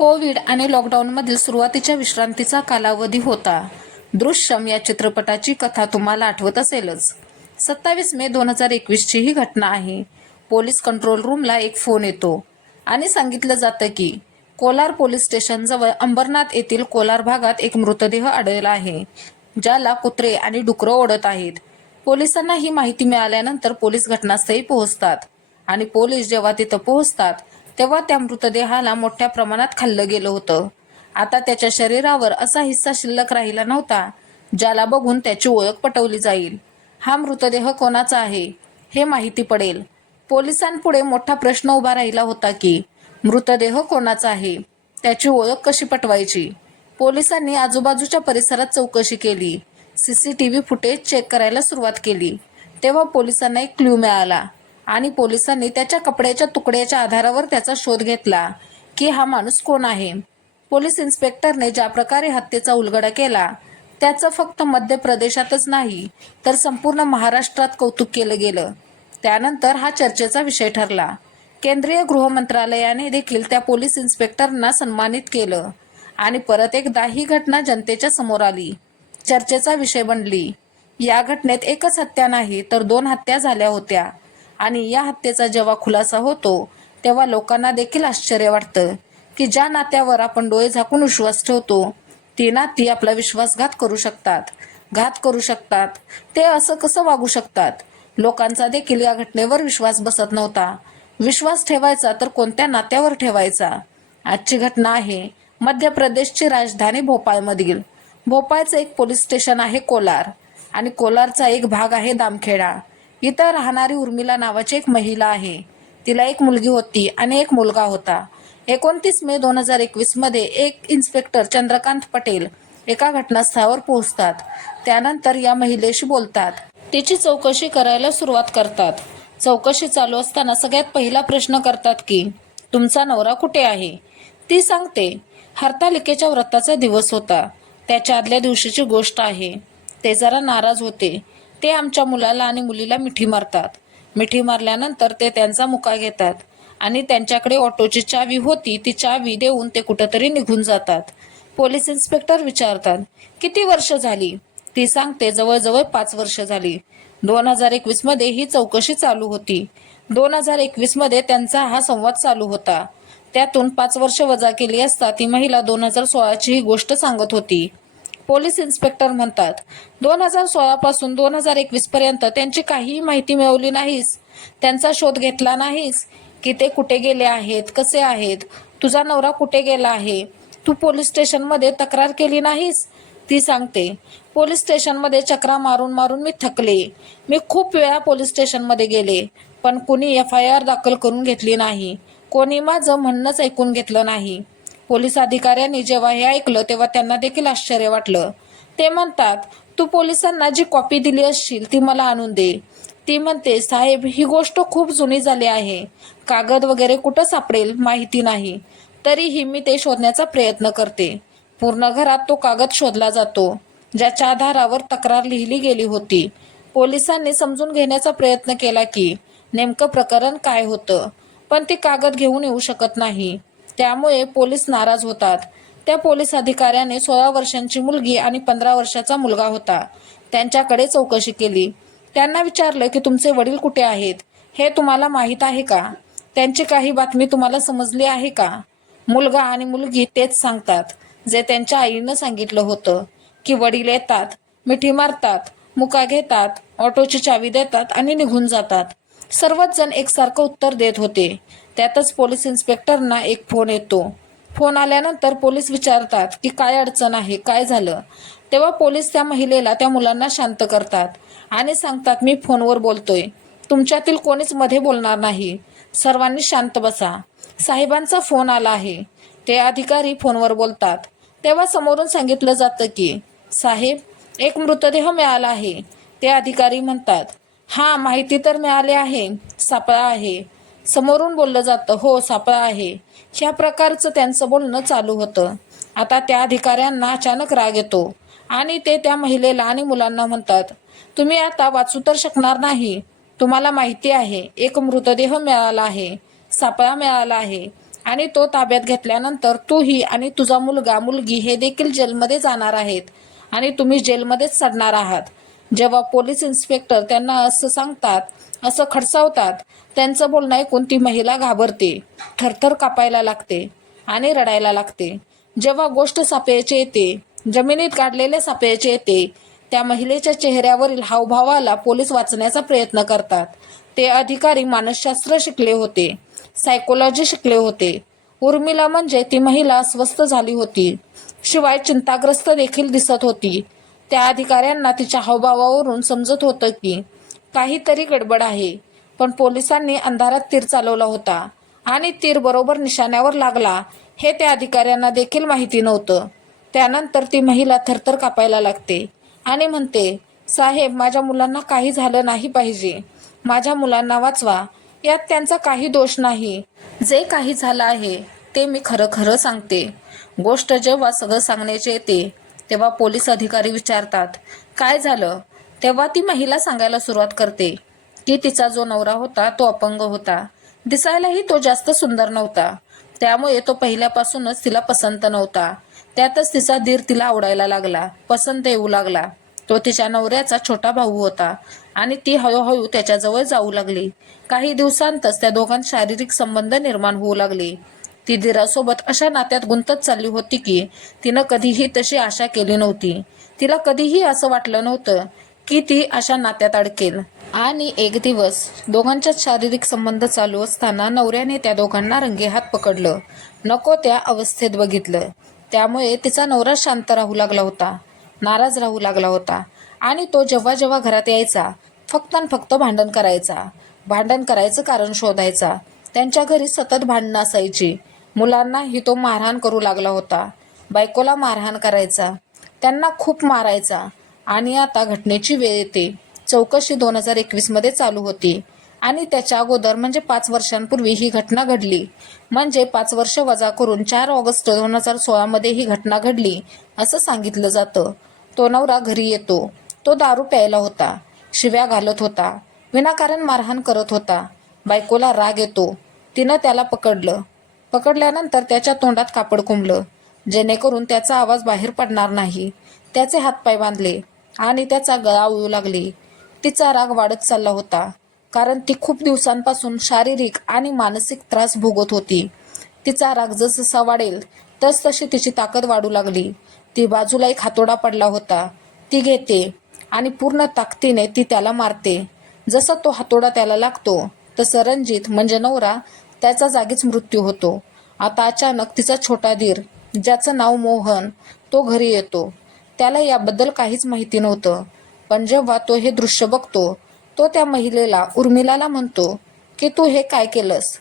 Covid आणि लॉकडाऊनमधील सुरुवातीच्या विश्रांतीचा कालावधी होता. दृश्यम या चित्रपटाची कथा तुम्हाला आठवत असेलच. 27 मे 2021 ची ही घटना आहे. पोलीस कंट्रोल रूमला एक फोन येतो आणि सांगितलं जातं की कोलार पोलीस स्टेशनजवळ अंबरनाथ येथील कोलार भागात एक मृतदेह आढळला आहे, ज्याला कुत्रे आणि डुकरं ओढत आहेत. पोलिसांना ही माहिती मिळाल्यानंतर पोलीस घटनास्थळी पोहोचतात आणि पोलीस जेव्हा तिथं पोहोचतात तेव्हा त्या मृतदेहाला मोठ्या प्रमाणात खाल्लं गेलं होतं. आता त्याच्या शरीरावर असा हिस्सा शिल्लक राहिला नव्हता ज्याला बघून त्याची ओळख पटवली जाईल. हा मृतदेह कोणाचा आहे हे माहिती पडेल. पोलिसांपुढे मोठा प्रश्न उभा राहिला होता की मृतदेह कोणाचा आहे, त्याची ओळख कशी पटवायची. पोलिसांनी आजूबाजूच्या परिसरात चौकशी केली, CCTV फुटेज चेक करायला सुरुवात केली. तेव्हा पोलिसांना एक क्ल्यू मिळाला आणि पोलिसांनी त्याच्या कपड्याच्या तुकड्याच्या आधारावर त्याचा शोध घेतला की हा माणूस कोण आहे. पोलीस इन्स्पेक्टरने ज्या प्रकारे हत्येचा उलगडा केला त्याचं फक्त मध्य प्रदेशातच नाही तर संपूर्ण महाराष्ट्रात कौतुक केलं गेलं. त्यानंतर हा चर्चेचा विषय ठरला. केंद्रीय गृह मंत्रालयाने देखील त्या पोलीस इन्स्पेक्टरना सन्मानित केलं आणि परत एकदा ही घटना जनतेच्या समोर आली, चर्चेचा विषय बनली. या घटनेत एकच हत्या नाही तर 2 हत्या झाल्या होत्या आणि या हत्येचा जेव्हा खुलासा होतो तेव्हा लोकांना देखील आश्चर्य वाटतं की ज्या नात्यावर आपण डोळे झाकून विश्वास ठेवतो ती नाती आपला विश्वासघात करू शकतात, घात करू शकतात. ते असं कसं वागू शकतात. लोकांचा देखील या घटनेवर विश्वास बसत नव्हता. विश्वास ठेवायचा तर कोणत्या नात्यावर ठेवायचा. आजची घटना आहे मध्य प्रदेशची राजधानी भोपाळमधील. भोपाळचं एक पोलीस स्टेशन आहे कोलार आणि कोलारचा एक भाग आहे दामखेडा. इथं राहणारी उर्मिला नावाची एक महिला आहे. तिला एक मुलगी होती आणि एक मुलगा होता. 29 मे 2021 मध्ये एक इन्स्पेक्टर चंद्रकांत पटेल एका घटनास्थळावर पोहोचतात. त्यानंतर या महिलेशी बोलतात. तिची चौकशी करायला सुरुवात करतात. चौकशी चालू असताना सगळ्यात पहिला प्रश्न करतात की तुमचा नवरा कुठे आहे. ती सांगते हरतालिकेच्या व्रताचा दिवस होता, त्याच्या आदल्या दिवशीची गोष्ट आहे. ते जरा नाराज होते. ते आमच्या मुलाला आणि मुलीला मिठी मारतात. मिठी मारल्यानंतर ते त्यांचा मुका घेतात आणि त्यांच्याकडे ऑटोची चावी होती ती चावी देऊन ते कुठंतरी निघून जातात. पोलीस इन्स्पेक्टर विचारतात किती वर्ष झाली. ती सांगते जवळजवळ 5 वर्ष झाली. 2021 मध्ये ही चौकशी चालू होती. 2021 मध्ये त्यांचा हा संवाद चालू होता. त्यातून 5 वर्ष वजा केली असता ती महिला 2016 ची ही गोष्ट सांगत होती. पोलीस इन्स्पेक्टर म्हणतात 2016 पासून 2021 पर्यंत त्यांची काहीही माहिती मिळवली नाहीस, त्यांचा शोध घेतला नाहीस की ते कुठे गेले आहेत, कसे आहेत, तुझा नवरा कुठे गेला आहे, तू पोलीस स्टेशनमध्ये तक्रार केली नाहीस. ती सांगते पोलीस स्टेशनमध्ये चक्रा मारून मारून मी थकले. मी खूप वेळा पोलीस स्टेशनमध्ये गेले पण कुणी FIR दाखल करून घेतली नाही. कोणी माझं म्हणणंच ऐकून घेतलं नाही. पोलीस अधिकाऱ्यांनी जेव्हा हे ऐकलं तेव्हा त्यांना देखील आश्चर्य वाटलं. ते म्हणतात तू पोलिसांना जी कॉपी दिली असशील ती मला आणून दे. ती म्हणते साहेब ही गोष्ट खूप जुनी झाली आहे, कागद वगैरे कुठं सापडेल माहिती नाही. तरीही मी ते शोधण्याचा प्रयत्न करते. पूर्ण घरात तो कागद शोधला जातो ज्याच्या आधारावर तक्रार लिहिली गेली होती. पोलिसांनी समजून घेण्याचा प्रयत्न केला की नेमकं प्रकरण काय होतं पण ती कागद घेऊन येऊ शकत नाही. त्यामुळे पोलीस नाराज होतात. त्या पोलीस अधिकाऱ्याने 16 वर्षांची मुलगी आणि 15 वर्षाचा मुलगा होता त्यांच्याकडे चौकशी केली. त्यांना विचारलं की तुमचे वडील कुठे आहेत, हे तुम्हाला माहीत आहे का, त्यांची काही बातमी तुम्हाला समजली आहे का. मुलगा आणि मुलगी तेच सांगतात जे त्यांच्या आईनं सांगितलं होतं की वडील येतात, मिठी मारतात, मुका घेतात, ऑटोची चावी देतात आणि निघून जातात. सर्वच जण एकसारखं उत्तर देत होते. त्यातच पोलीस इन्स्पेक्टरना एक फोन येतो. फोन आल्यानंतर पोलीस विचारतात की काय अडचण आहे, काय झालं. तेव्हा पोलीस त्या महिलेला त्या मुलांना शांत करतात आणि सांगतात मी फोनवर बोलतोय, तुमच्यातील कोणीच मध्ये बोलणार नाही, सर्वांनी शांत बसा. साहेबांचा फोन आला आहे. ते अधिकारी फोनवर बोलतात. तेव्हा समोरून सांगितलं जातं की साहेब एक मृतदेह मिळाला आहे. ते अधिकारी म्हणतात हा माहिती तर मिळाली आहे, सापळा आहे. समोरून बोललं जातं हो सापळा आहे. ह्या प्रकारचं त्यांचं बोलणं चालू होतं. आता त्या अधिकाऱ्यांना अचानक राग येतो आणि ते त्या महिलेला आणि मुलांना म्हणतात तुम्ही आता वाचू तर शकणार नाही. तुम्हाला माहिती आहे एक मृतदेह मिळाला आहे, सापळा मिळाला आहे. आणि तो ताब्यात घेतल्यानंतर तूही आणि तुझा मुलगा मुलगी हे देखील जेलमध्ये जाणार आहेत आणि तुम्ही जेलमध्येच सडणार आहात. जेव्हा पोलीस इन्स्पेक्टर त्यांना असं सांगतात, असं खडसावतात, त्यांचं बोलणं ऐकून ती महिला घाबरते, थरथर कापायला लागते आणि रडायला लागते. जेव्हा गोष्ट सापळ्याची येते, जमिनीत काढलेल्या सापळ्याची येते, त्या महिलेच्या चेहऱ्यावरील हावभावाला पोलीस वाचण्याचा प्रयत्न करतात. ते अधिकारी मानसशास्त्र शिकले होते, सायकोलॉजी शिकले होते. उर्मिला म्हणजे ती महिला अस्वस्थ झाली होती, शिवाय चिंताग्रस्त देखील दिसत होती. त्या अधिकाऱ्यांना तिच्या हावभावावरून समजत होतं की काहीतरी गडबड आहे. पण पोलिसांनी अंधारात तीर चालवला होता आणि तीर बरोबर निशाण्यावर लागला हे त्या अधिकाऱ्यांना देखील माहिती नव्हतं. त्यानंतर ती महिला थरथर कापायला लागते आणि म्हणते, साहेब, माझ्या मुलांना काही झालं नाही पाहिजे. माझ्या मुलांना वाचवा. यात त्यांचा काही दोष नाही. जे काही झालं आहे ते मी खरं खरं सांगते. गोष्ट जेव्हा सगळं सांगण्याचे येते तेव्हा पोलीस अधिकारी विचारतात, काय झालं? तेव्हा ती महिला सांगायला सुरुवात करते की तिचा जो नवरा होता तो अपंग होता. दिसायलाही तो जास्त सुंदर नव्हता. त्यामुळे तो पहिल्यापासूनच तिला पसंत नव्हता. त्यातच तिचा दीर तिला आवडायला लागला, पसंत येऊ लागला. तो तिच्या नवऱ्याचा छोटा भाऊ होता आणि ती हळूहळू त्याच्याजवळ जाऊ लागली. काही दिवसांतच त्या दोघांत शारीरिक संबंध निर्माण होऊ लागले. ती दीरासोबत अशा नात्यात गुंतत चालली होती की तिनं कधीही तशी आशा केली नव्हती. तिला कधीही असं वाटलं नव्हतं की ती अशा नात्यात अडकेल. आणि एक दिवस दोघांच्यात शारीरिक संबंध चालू असताना नवऱ्याने त्या दोघांना रंगेहात पकडलं, नको त्या अवस्थेत बघितलं. त्यामुळे तिचा नवरा शांत राहू लागला होता, नाराज राहू लागला होता आणि तो जेव्हा जेव्हा घरात यायचा फक्त आणि फक्त भांडण करायचा. भांडण करायचं कारण शोधायचा. त्यांच्या घरी सतत भांडणं असायची. मुलांनाही तो मारहाण करू लागला होता. बायकोला मारहाण करायचा, त्यांना खूप मारायचा. आणि आता घटनेची वेळ येते. चौकशी 2021 मध्ये चालू होती आणि त्याच्या अगोदर म्हणजे 5 वर्षांपूर्वी ही घटना घडली. म्हणजे 5 वर्ष वजा करून 4 ऑगस्ट 2016 मध्ये ही घटना घडली असं सांगितलं जातं. तो नवरा घरी येतो. तो दारू प्यायला होता, शिव्या घालत होता, विनाकारण मारहाण करत होता. बायकोला राग येतो. तिनं त्याला पकडलं. पकडल्यानंतर त्याच्या तोंडात कापड कोंबलं जेणेकरून त्याचा आवाज बाहेर पडणार नाही. त्याचे हातपाय बांधले आणि त्याचा गळा उळू लागली. तिचा राग वाढत चालला होता कारण ती खूप दिवसांपासून शारीरिक आणि मानसिक त्रास भोगत होती. तिचा राग जसजसा वाढेल तसतशी तिची ताकद वाढू लागली. ती बाजूला एक हातोडा पडला होता, ती घेते आणि पूर्ण ताकदीने ती त्याला मारते. जसा तो हातोडा त्याला लागतो तसं रणजित म्हणजे नवरा त्याचा जागीच मृत्यू होतो. आता अचानक तिचा छोटा दीर, ज्याचं नाव मोहन, तो घरी येतो. त्याला याबद्दल काहीच माहिती नव्हतं. पण जेव्हा तो हे दृश्य बघतो तो त्या महिलेला, उर्मिलाला म्हणतो की तू हे काय केलंस?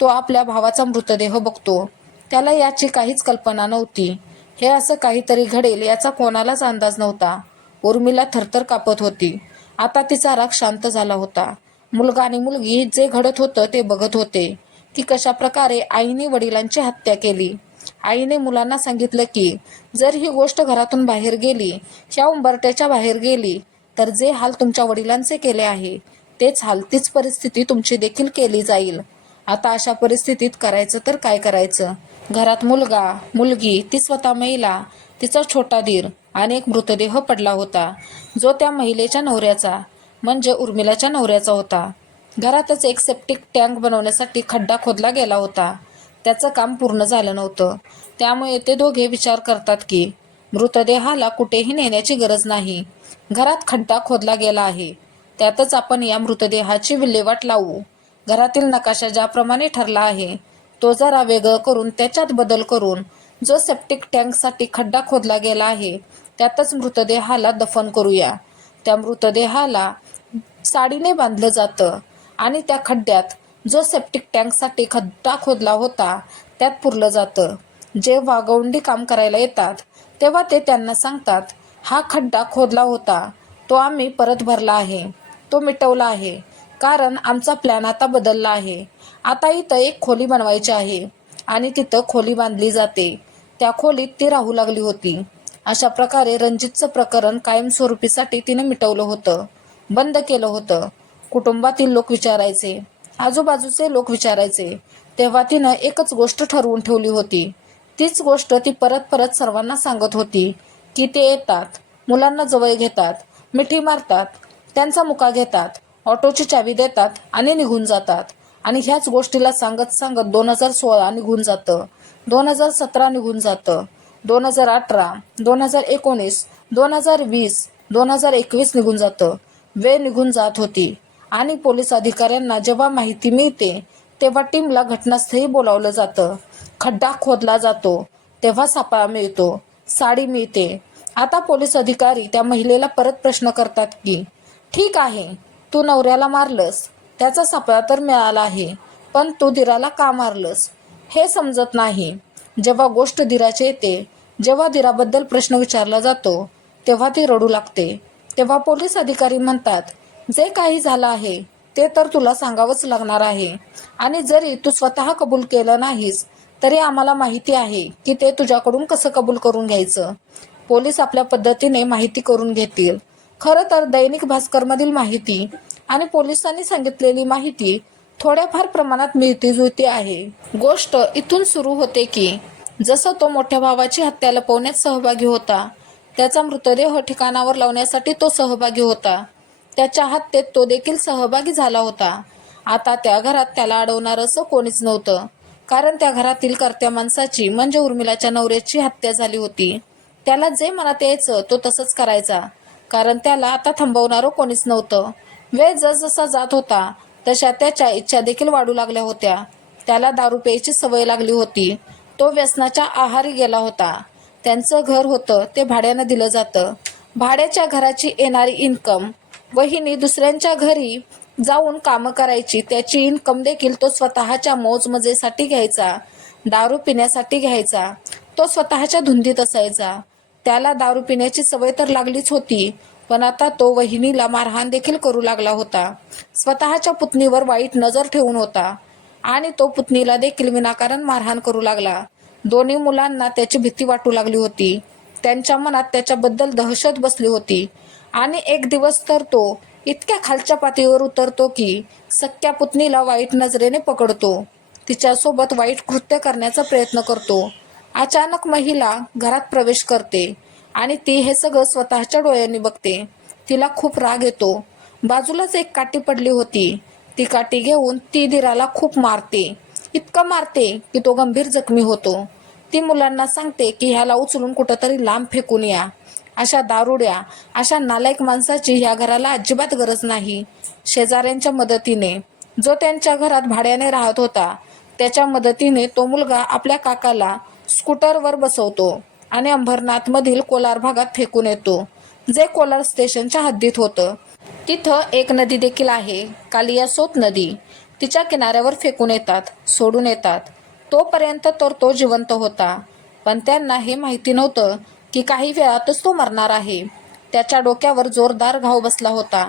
तो आपल्या भावाचा मृतदेह बघतो. त्याला याची काहीच कल्पना नव्हती. हे असं काहीतरी घडेल याचा कोणालाच अंदाज नव्हता. उर्मिला थरथर कापत होती. आता तिचा राग शांत झाला होता. मुलगा आणि मुलगी जे घडत होतं ते बघत होते की कशा प्रकारे आईने वडिलांची हत्या केली. आईने मुलांना सांगितलं की जर ही गोष्ट घरातून बाहेर गेली, ह्या उंबरट्याच्या बाहेर गेली, तर जे हाल तुमच्या वडिलांचे केले आहे तेच हाल, तीच परिस्थिती तुमची देखील केली जाईल. आता अशा परिस्थितीत करायचं तर काय करायचं? घरात मुलगा, मुलगी, ती स्वतः महिला, तिचा छोटा दीर आणि एक मृतदेह पडला होता जो त्या महिलेच्या नवऱ्याचा म्हणजे उर्मिलाच्या नवऱ्याचा होता. घरातच एक सेप्टिक टँक बनवण्यासाठी खड्डा खोदला गेला होता. त्याचं काम पूर्ण झालं नव्हतं. त्यामुळे ते दोघे विचार करतात की मृतदेहाला कुठेही नेण्याची गरज नाही. घरात खड्डा खोदला गेला आहे, त्यातच आपण या मृतदेहाची विल्हेवाट लावू. घरातील नकाशा ज्याप्रमाणे ठरला आहे तो जरा वेगळं करून त्याच्यात बदल करून जो सेप्टिक टँकसाठी खड्डा खोदला गेला आहे त्यातच मृतदेहाला दफन करूया. त्या मृतदेहाला साडीने बांधलं जातं आणि त्या खड्ड्यात जो सेप्टिक टँकसाठी खड्डा खोदला होता त्यात पुरलं जातं. जेव्हा गवंडी काम करायला येतात तेव्हा ते त्यांना सांगतात, हा खड्डा खोदला होता तो आम्ही परत भरला आहे, तो मिटवला आहे, कारण आमचा प्लॅन आता बदलला आहे. आता इथं एक खोली बनवायची आहे आणि तिथं खोली बांधली जाते. त्या खोलीत ती राहू लागली होती. अशा प्रकारे रणजितचं प्रकरण कायमस्वरूपीसाठी तिने मिटवलं होतं, बंद केलं होतं. कुटुंबातील लोक विचारायचे, आजूबाजूचे लोक विचारायचे तेव्हा तिनं एकच गोष्ट ठरवून ठेवली होती. तीच गोष्ट ती परत परत सर्वांना सांगत होती की ते येतात, मुलांना जवळ घेतात, मिठी मारतात, त्यांचा मुका घेतात, ऑटोची चावी देतात आणि निघून जातात. आणि ह्याच गोष्टीला सांगत सांगत 2016 निघून जातं, 2017 निघून जातं, 2018, 2019, 2020, 2021 निघून जातं. वेळ निघून जात होती आणि पोलीस अधिकाऱ्यांना जेव्हा माहिती मिळते तेव्हा टीमला घटनास्थळी बोलावलं जातं. खड्डा खोदला जातो, तेव्हा सापळा मिळतो, साडी मिळते. आता पोलीस अधिकारी त्या महिलेला परत प्रश्न करतात की ठीक आहे, तू नवऱ्याला मारलंस, त्याचा सापळा तर मिळाला आहे, पण तू दिराला का मारलंस हे समजत नाही. जेव्हा गोष्ट दिराची येते, जेव्हा दिराबद्दल प्रश्न विचारला जातो तेव्हा ती रडू लागते. तेव्हा पोलीस अधिकारी म्हणतात, जे काही झालं आहे ते तर तुला सांगावंच लागणार आहे आणि जरी तू स्वतः कबूल केलं नाहीस तरी आम्हाला माहिती आहे की ते तुझ्याकडून कसं कबूल करून घ्यायचं. पोलीस आपल्या पद्धतीने माहिती करून घेतील. खरं तर दैनिक भास्करमधील माहिती आणि पोलिसांनी सांगितलेली माहिती थोड्याफार प्रमाणात मिळती जुळती आहे. गोष्ट इथून सुरू होते की जसं तो मोठ्या भावाची हत्या लपवण्यात सहभागी होता, त्याचा मृतदेह ठिकाणावर लावण्यासाठी तो सहभागी होता, त्याच्या हत्येत तो देखील सहभागी झाला होता. आता त्या घरात त्याला अडवणार असं कोणीच नव्हतं, कारण त्या घरातील कर्त्या माणसाची म्हणजे उर्मिलाच्या नवऱ्याची हत्या झाली होती. त्याला जे मनात यायचं तो तसंच करायचा, कारण त्याला आता थांबवणारं कोणीच नव्हतं. वेळ जसजसा जात होता तशा त्याच्या इच्छा देखील वाढू लागल्या होत्या. त्याला दारू प्यायची सवय लागली होती. तो व्यसनाच्या आहारी गेला होता. त्यांचं घर होतं ते भाड्यानं दिलं जातं. भाड्याच्या घराची येणारी इन्कम वहिनी दुसऱ्यांच्या घरी जाऊन कामं करायची, त्याची इन्कम देखील तो स्वतःच्या मौजमजेसाठी घ्यायचा, दारू पिण्यासाठी घ्यायचा. तो स्वतःच्या धुंदीत असायचा. त्याला दारू पिण्याची सवय तर लागलीच होती, पण आता तो वहिनीला मारहाण देखील करू लागला होता. स्वतःच्या पुतणीवर वाईट नजर ठेवून होता आणि तो पुतणीला देखील विनाकारण मारहाण करू लागला. दोन्ही मुलांना त्याची भीती वाटू लागली होती. त्यांच्या मनात त्याच्याबद्दल दहशत बसली होती. आणि एक दिवस तर तो इतक्या खालच्या पातळीवर उतरतो की सख्या पुतणीला वाईट नजरेने पकडतो, तिच्यासोबत वाईट कृत्य करण्याचा प्रयत्न करतो. अचानक महिला घरात प्रवेश करते आणि ती हे सगळं स्वतःच्या डोळ्यांनी बघते. तिला खूप राग येतो. बाजूलाच एक काठी पडली होती. ती काठी घेऊन ती दिराला खूप मारते, इतकं मारते की तो गंभीर जखमी होतो. ती मुलांना सांगते की ह्याला उचलून कुठंतरी लांब फेकून या. अशा दारुड्या, अशा नालायक माणसाची ह्या घराला अजिबात गरज नाही. शेजाऱ्यांच्या मदतीने, जो त्यांच्या घरात भाड्याने राहत होता, त्याच्या मदतीने तो मुलगा आपल्या काकाला स्कूटरवर बसवतो आणि अंबरनाथमधील कोलार भागात फेकून येतो, जे कोलार स्टेशनच्या हद्दीत होतं. तिथं एक नदी देखील आहे, कालियासोत नदी. तिच्या किनाऱ्यावर फेकून येतात, सोडून येतात. तोपर्यंत तर तो जिवंत होता, पण त्यांना हे माहिती नव्हतं की काही वेळातच तो मरणार आहे. त्याच्या डोक्यावर जोरदार घाव बसला होता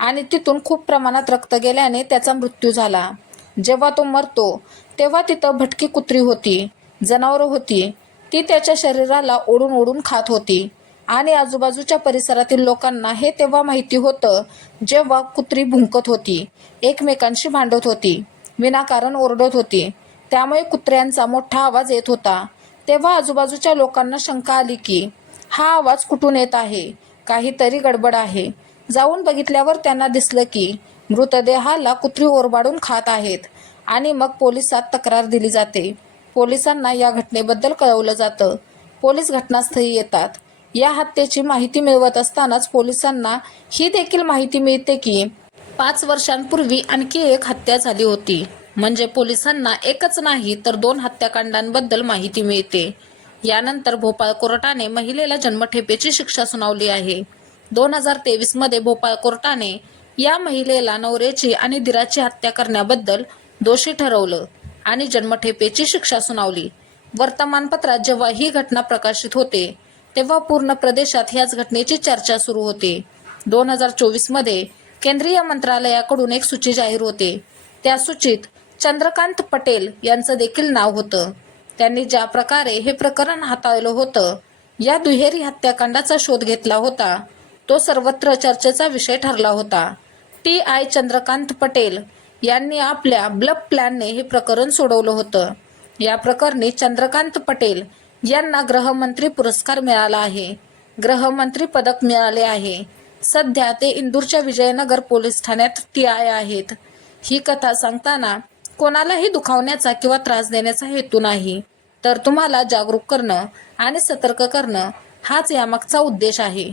आणि तिथून खूप प्रमाणात रक्त गेल्याने त्याचा मृत्यू झाला. जेव्हा तो मरतो तेव्हा तिथं भटकी कुत्री होती, जनावरं होती. ती त्याच्या शरीराला ओढून ओढून खात होती आणि आजूबाजूच्या परिसरातील लोकांना हे तेव्हा माहिती होतं जेव्हा कुत्री भुंकत होती, एकमेकांशी भांडत होती, विनाकारण ओरडत होती. त्यामुळे कुत्र्यांचा मोठा आवाज येत होता. तेव्हा आजूबाजूच्या लोकांना शंका आली की हा आवाज कुठून येत आहे, काहीतरी गडबड आहे. जाऊन बघितल्यावर त्यांना दिसलं की मृतदेहाला कुत्री ओरबाडून खात आहेत आणि मग पोलिसात तक्रार दिली जाते. पोलिसांना या घटनेबद्दल कळवलं जातं. पोलीस घटनास्थळी येतात. या हत्येची माहिती मिळवत असतानाच पोलिसांना ही देखील माहिती मिळते की 5 वर्षांपूर्वी आणखी एक हत्या झाली होती. म्हणजे पोलिसांना एकच नाही तर 2 हत्याकांडांबद्दल माहिती मिळते. यानंतर भोपाळ कोर्टाने महिलेला जन्मठेपेची शिक्षा सुनावली आहे. 2023 मध्ये भोपाळ कोर्टाने या महिलेला नवऱ्याची आणि दिराची हत्या करण्याबद्दल दोषी ठरवलं आणि जन्मठेपेची शिक्षा सुनावली. वर्तमानपत्रात जेव्हा ही घटना प्रकाशित होते तेव्हा पूर्ण प्रदेशात ह्याच घटनेची चर्चा सुरू होते. 2024 मध्ये केंद्रीय मंत्रालयाकडून एक सूची जाहीर होते. त्या सूचीत चंद्रकांत पटेल यांचं देखील नाव होतं. त्यांनी ज्या प्रकारे हे प्रकरण हाताळलं होतं, या दुहेरी हत्याकांडाचा शोध घेतला होता, तो सर्वत्र चर्चेचा विषय ठरला होता. TI चंद्रकांत पटेल यांनी आपल्या ब्लफ प्लॅनने हे प्रकरण सोडवलं होतं. या प्रकरणी चंद्रकांत पटेल यांना गृहमंत्री पुरस्कार मिळाला आहे. गृहमंत्री पदक मिळाले आहे. सध्या ते इंदूरच्या विजयनगर पोलीस ठाण्यात TI आहेत. ही कथा सांगताना कोणालाही दुखावण्याचा किंवा त्रास देण्याचा हेतू नाही, तर तुम्हाला जागरूक करणं आणि सतर्क करणं हाच यामागचा उद्देश आहे.